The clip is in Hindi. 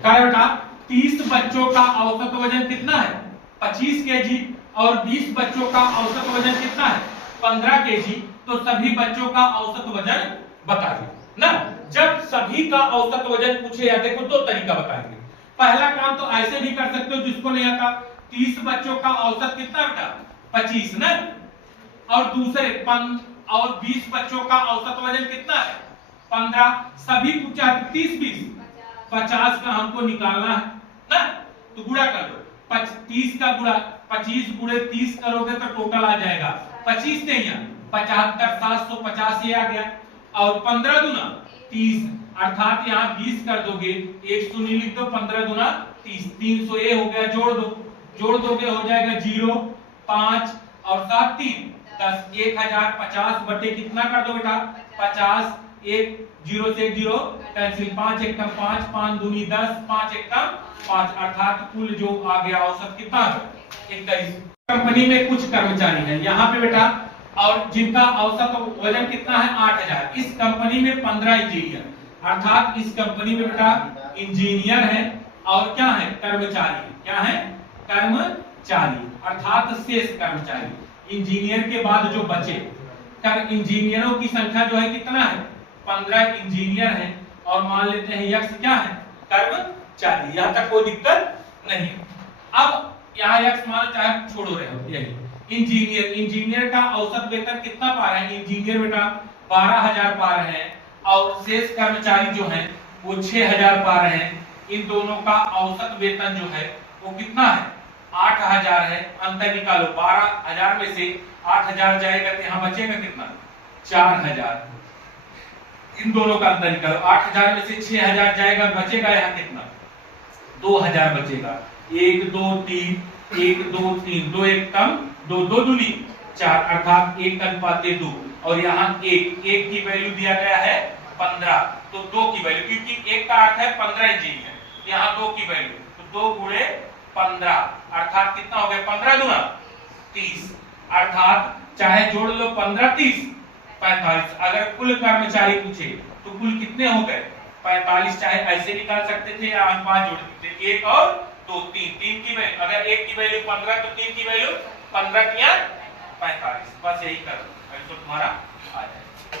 क्या है बेटा, 30 बच्चों का औसत वजन कितना है 25 केजी और 20 बच्चों का औसत वजन कितना है 15 केजी, तो सभी बच्चों का औसत वजन बताइए ना। जब सभी का औसत वजन पूछे या देखो दो तरीका बताएंगे। पहला काम तो ऐसे भी कर सकते हो जिसको नहीं आता, 30 बच्चों का औसत कितना बेटा 25 ना, और दूसरे 20 बच्चों का औसत वजन कितना है 15, सभी पूछा 30 20 50 का हमको निकालना है ना, तो गुणा कर लो 30 का गुणा 25 गुणे 30 करोगे तो टोटल आ जाएगा 25 नहीं है 75 750 ये आ गया, और 15 दूना 30, अर्थात यहाँ 20 कर दोगे, एक शून्य लिख दो, 15 दूना 30, 300 ये हो गया, जोड़ दोगे हो जाएगा 0 5 और 7 3 10, 1050 बटे कितना कर दो बेटा 50, एक 0 से 0 कैंसिल, 5 एक कम 5, 5 दूनी 10, 5 एक कम 5, अर्थात कुल जो आ गया औसत कितना है 21। कंपनी में कुछ कर्मचारी हैं यहाँ पे बेटा, और जिनका औसत वजन कितना है 8000, इस कंपनी में 15 इंजीनियर, अर्थात इस कंपनी में बेटा इंजीनियर है और क्या है कर्मचारी, क्या है कर्मचारी, अर्थात शेष कर्मचारी, इंजीनियर के बाद जो बचे इंजीनियरों की संख्या जो है कितना है 15 इंजीनियर है, और मान लेते हैं यक्ष क्या है कर्मचारी, यहाँ तक कोई दिक्कत नहीं। अब यहाँ यक्ष मान चाहे छोड़ो रहे हो, यही इंजीनियर का औसत वेतन कितना पा रहे हैं, इंजीनियर बेटा 12000 पा रहे हैं, और शेष कर्मचारी जो हैं वो 6000 पा रहे हैं, इन दोनों का औसत वेतन जो है वो कितना है 8000 है। अंतर निकालो, 12000 में से 8000 जाएगा तो यहाँ बचेगा कितना 4000, इन दोनों का अंतर निकालो, 8000 में से 6000 जाएगा, बचेगा यहाँ कितना 2000 बचेगा, 1 2 3 1 2 3 2 एक कम 2 2 दूनी 4, अर्थात 1:2, और यहाँ एक की वैल्यू दिया गया है 15, तो 2 की वैल्यू, क्योंकि 1 का अर्थ है 15 इंजीनियर, यहाँ 2 की वैल्यू, तो 2 गुणे 15, अर्थात कितना हो गया 15 दूना 30, अर्थात चाहे जोड़ लो 15 30 45, अगर कुल कर्मचारी पूछे तो कुल कितने हो गए 45, चाहे ऐसे निकाल सकते थे या 5 जोड़ सकते थे, 1 और 2 3 की वैल्यू, अगर 1 की वैल्यू 15 तो 3 की वैल्यू 15 किया 45, बस यही करो तो तुम्हारा आ जाएगा।